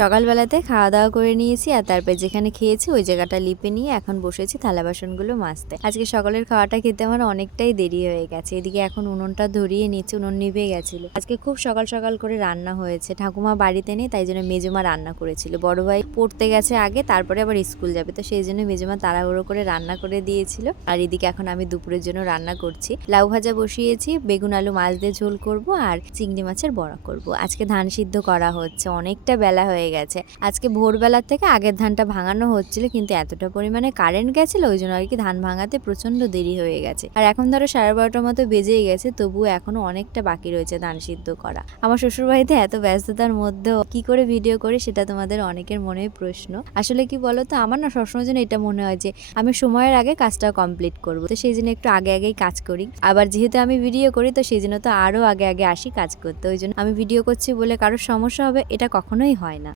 সকালবেলাতে খাওয়া দাওয়া করে নিয়েছি আর তারপর যেখানে খেয়েছি ওই জায়গাটা লিপে নিয়ে এখন বসেছি থালা বাসনগুলো মাজতে। আজকে সকালের খাওয়াটা খেতে আমার অনেকটাই দেরি হয়ে গেছে। এদিকে এখন উনুনটা ধরিয়ে নিচ্ছে, উনুন নিভে গেছিল। আজকে খুব সকাল সকাল করে রান্না হয়েছে, ঠাকুমা বাড়িতে নেই তাই জন্য মেজমা রান্না করেছিল। বড় ভাই পড়তে গেছে আগে, তারপরে আবার স্কুল যাবে, তো সেই জন্য মেজমা তাড়াহুড়ো করে রান্না করে দিয়েছিল। আর এদিকে এখন আমি দুপুরের জন্য রান্না করছি। লাউ ভাজা বসিয়েছি, বেগুন আলু মাছ দিয়ে ঝোল করব আর চিংড়ি মাছের বড়া করব। আজকে ধান সিদ্ধ করা হচ্ছে, অনেকটা বেলা হয়ে গেছে। আজকে ভোরবেলার থেকে আগের ধানটা ভাঙানো হচ্ছিল, কিন্তু এতটা পরিমাণে কারেন্ট গেছিল ওই জন্য আর কি ধান ভাঙাতে প্রচন্ড দেরি হয়ে গেছে। আর এখন ধরো 12:30টার মতো বেজেই গেছে, তবুও এখনো অনেকটা বাকি রয়েছে ধান সিদ্ধ করা। আমার শ্বশুর বাড়িতে এত ব্যস্ততার মধ্যেও কি করে ভিডিও করি সেটা তোমাদের অনেকের মনে প্রশ্ন। আসলে কি বলতো, আমার না সবসময় যেন এটা মনে হয় যে আমি সময়ের আগে কাজটা কমপ্লিট করবো, তো সেই জন্য একটু আগে আগেই কাজ করি। আবার যেহেতু আমি ভিডিও করি তো সেই জন্য তো আরো আগে আগে আসি কাজ করতে। ওই জন্য আমি ভিডিও করছি বলে কারোর সমস্যা হবে এটা কখনোই হয় না।